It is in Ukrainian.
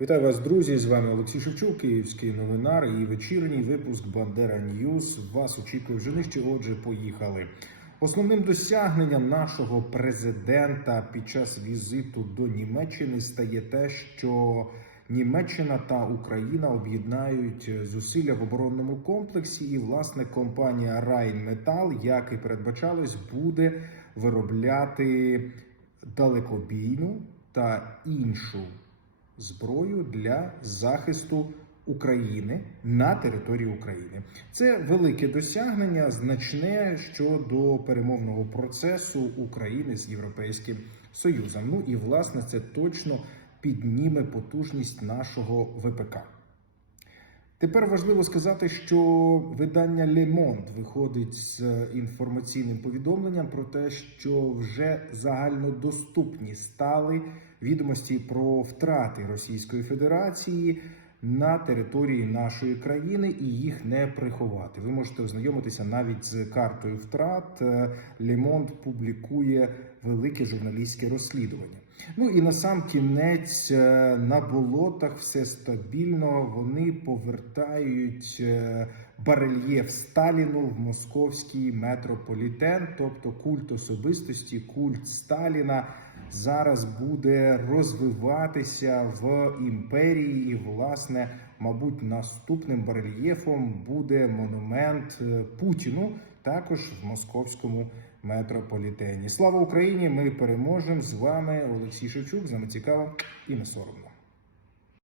Вітаю вас, друзі! З вами Олексій Шевчук, київський новинар і вечірній випуск Бандера Ньюз. Вас очікує вже нижче. Отже, поїхали. Основним досягненням нашого президента під час візиту до Німеччини стає те, що Німеччина та Україна об'єднають зусилля в оборонному комплексі, і власне компанія Rheinmetall, як і передбачалось, буде виробляти далекобійну та іншу зброю для захисту України на території України. Це велике досягнення, значне щодо перемовного процесу України з Європейським Союзом. Ну і власне це точно підніме потужність нашого ВПК. Тепер важливо сказати, що видання Le Monde виходить з інформаційним повідомленням про те, що вже загальнодоступні стали відомості про втрати Російської Федерації на території нашої країни і їх не приховати. Ви можете ознайомитися навіть з картою втрат. Le Monde публікує велике журналістське розслідування. Ну і на сам кінець е, на болотах все стабільно. Вони повертають е, барельєф Сталіну в московський метрополітен, тобто культ особистості, культ Сталіна зараз буде розвиватися в імперії, і, власне, мабуть, наступним барельєфом буде монумент е, Путіну, також в московському метрополітені. Слава Україні! Ми переможемо з вами, Олексій Шевчук. З нами цікаво і не соромно.